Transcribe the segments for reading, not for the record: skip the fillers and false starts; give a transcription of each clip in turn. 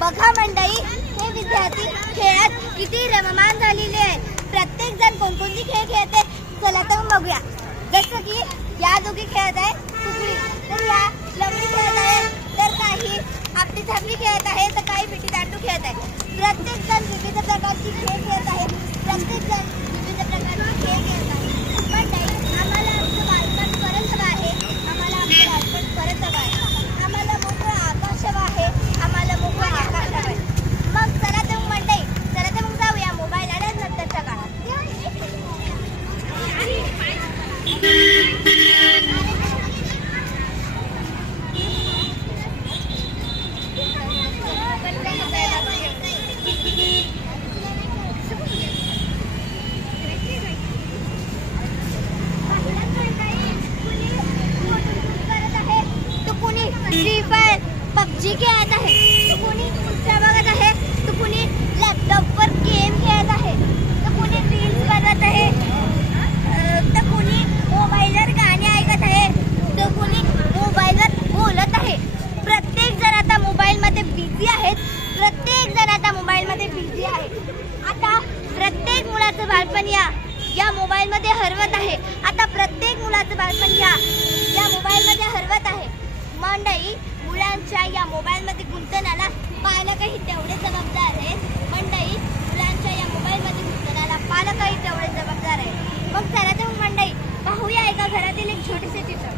बघा मंडळी, हे विद्यार्थी खेळात किती रममान झालेले आहे. प्रत्येक जण कोणकोणती खेळ खेळते चला तर बघूया. जसं की या दोघी खेळत आहे कुकडी, तर या लंगडी खेळत आहे, तर काही आपली झापली खेळत आहे, तर काही विटी दांडू खेळत आहे. प्रत्येक जण विविध प्रकारची खेळ खेळत आहे. प्रत्येक जण विविध प्रकारचे खेळ खेळत आहे. मंडळी, आम्हाला आमचं बालपण परत हवं आहे. आम्हाला आमचं बालपण परत हवं आहे. आम्हाला मोकळं आकाश हवं आहे. आम्हाला मोकळं आकाश हवं आहे. मग चला तर मंडळी, चला तर मग जाऊया मोबाईल आणि नंतरच्या काळात. फ्री फायर पबजी खेळत आहे, तर कोणी इंस्टा बघत आहे, तर कोणी लॅपटॉपवर गेम खेळत आहे, तर कोणी रील्स बनवत आहे, तर कोणी मोबाईलवर गाणे ऐकत आहे, तर कोणी मोबाईलवर बोलत आहे. प्रत्येक जण आता मोबाईलमध्ये बिझी आहेत. प्रत्येक जण आता मोबाईलमध्ये बिझी आहे. आता प्रत्येक मुलाचं बालपण या मोबाईलमध्ये हरवत आहे. आता प्रत्येक मुलाचं बालपण या मोबाईलमध्ये हरवत आहे. पालकही तेवढे जबाबदार आहेत. मंडळी, मुलांच्या या मोबाईलमध्ये घुसण्याला पालकही तेवढे जबाबदार आहेत. मग चला तर मंडळी पाहूया एका घरातील एक छोटेसे चित्र.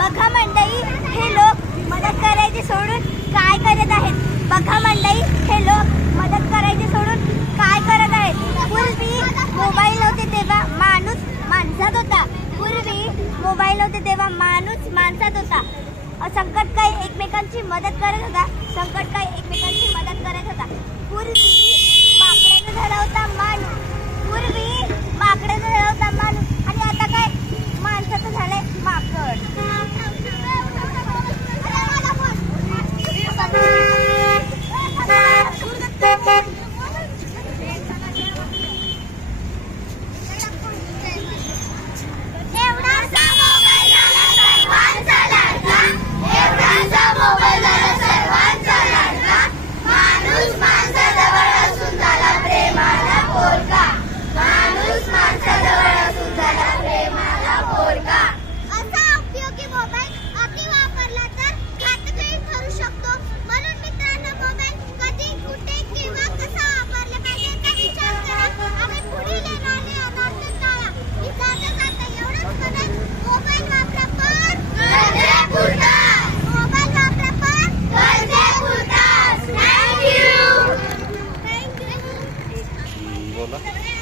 बघा मंडळी, हे लोक मदत करायची सोडून काय करत आहेत. बघा मंडळी, हे लोक मदत करायची सोडून काय करत आहेत. पूर्वी मोबाईल नव्हते तेव्हा माणूस माणसात होता. पूर्वी मोबाईल नव्हते तेव्हा माणूस माणसात होता. संकटकाळी एकमेकांची मदत करत होता. संकटकाळी एकमेकांची मदत करत होता. पूर्वी माकडाचा झाला होता माणूस. पूर्वी माकडाचा झाला होता माणूस आणि आता काय माणसाचं झालंय माकड.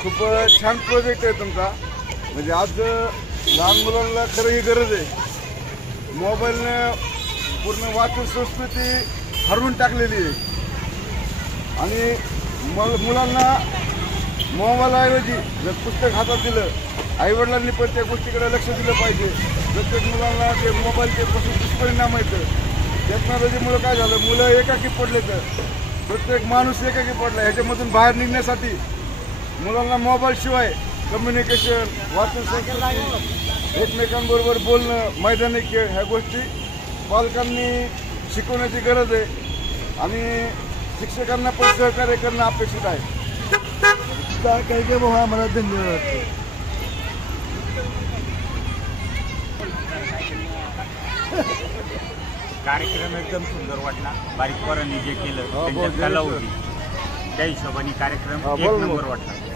खूप छान प्रोजेक्ट आहे तुमचा. म्हणजे आज लहान मुलांना खरं ही गरज आहे. मोबाईलने पूर्ण वाचन संस्कृती हरवून टाकलेली आहे आणि मुलांना मोबाईलऐवजी जर पुस्तक हातात दिलं, आईवडिलांनी पण त्या गोष्टीकडे लक्ष दिलं पाहिजे. प्रत्येक मुलांना ते मोबाईलचे पासून दुष्परिणाम येतं. टेक्नॉलॉजीमुळे काय झालं, मुलं एकाकी पडले. तर प्रत्येक माणूस एकाकी पडला. ह्याच्यामधून बाहेर निघण्यासाठी मुलांना मोबाईल शिवाय कम्युनिकेशन, वाचन संस्कृती, एकमेकांबरोबर बोलणं, मैदानी खेळ ह्या गोष्टी पालकांनी शिकवण्याची गरज आहे आणि शिक्षकांना पण सहकार्य करणं अपेक्षित आहे. काय भाऊ, मला धन्यवाद. कार्यक्रम एकदम सुंदर वाटला. बारीक पोरांनी जे केलं त्यांच्यात कला होती, त्या हिशोबाने कार्यक्रम एक नंबर वाटला.